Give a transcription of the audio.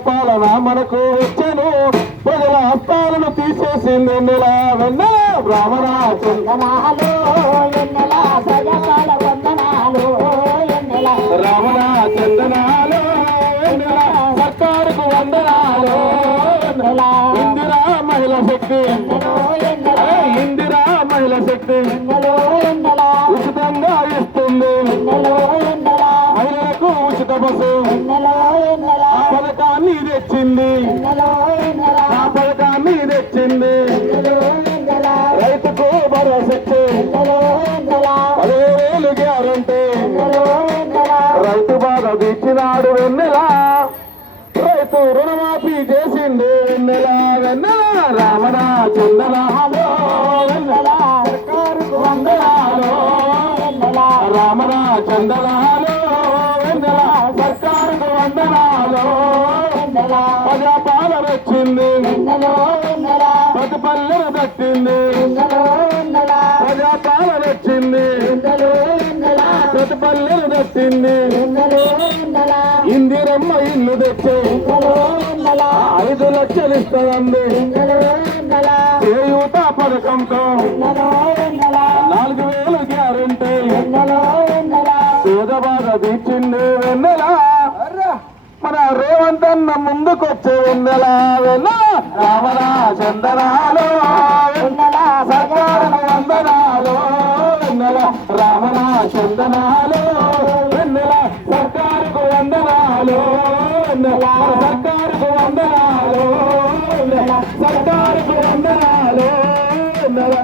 ప్రజాపాలన మనకు వచ్చను ప్రజల హస్తాలను తీసేసింది వెన్నెల వెన్నెల రామణ చందనాలు ఎన్నెల ప్రజాపాల వందనాలు ఎన్నెల రామణ చందనాలు వెన్నెల సర్కారుకు వందనాలు ఎన్నెల ఇందిరా మహిళ శక్తి ఎన్నెల ఇందిరా మహిళ శక్తి ఎన్నెల ఎన్నెల ఉచితంగా ఇస్తుంది ఎన్నెల ఎన్నెల మహిళలకు ఉచిత బస్సు ఎన్నెల ఎన్నెల ఆ పథకాన్ని తెచ్చింది ఎన్నెల ఎన్నెల ఆ పథకాన్ని తెచ్చింది ఎన్నెల రైతుకు భరోసెచ్చి ఎన్నెల ఎన్నెల 10,000 గ్యారంటీ ఎన్నెల రైతు బాధ తీర్చినాడు వెన్నెల రైతు రుణమాఫీ చేసింది వెన్నెల వెన్నెల రామణ చందనాలు వెన్నెల సర్కారుకు వందనాలు ఎన్నెల రామణ చందనాలు వెన్నెల సర్కారుకు వందనాలు ఎన్నెల ప్రజాపాలన వచ్చింది ఎన్నెల ఎన్నెల ప్రతి పల్లెను తట్టింది ఎన్నెల ఎన్నెల ప్రజాపాలన వచ్చింది ఎన్నెల ఎన్నెల ప్రతి పల్లెను తట్టింది ఎన్నెల ఎన్నెల ఇందిరమ్మ ఇల్లు తెచ్చే ఎన్నెల ఎన్నెల 5 లక్షలు ఇస్తుందండి ఎన్నెల ఎన్నెల చేయూత పథకంతో ఎన్నెల ఎన్నెల 4,000 గ్యారంటీ ఎన్నెల ఎన్నెల పేద బాధ తీర్చింది వెన్నెల మన రేవంత్ అన్న ముందుకొచ్చే వెన్నెల వెన్నెల రామణ చందనాలు వెన్నెల సర్కారుకు వందనాలు వెన్నెల రామణ చందనాలు వెన్నెల సర్కారుకు వందనాలు వెన్నెల సర్కారుకు వందనాలు వెన్నెల సర్కారుకు వందనాలు వెన్నెల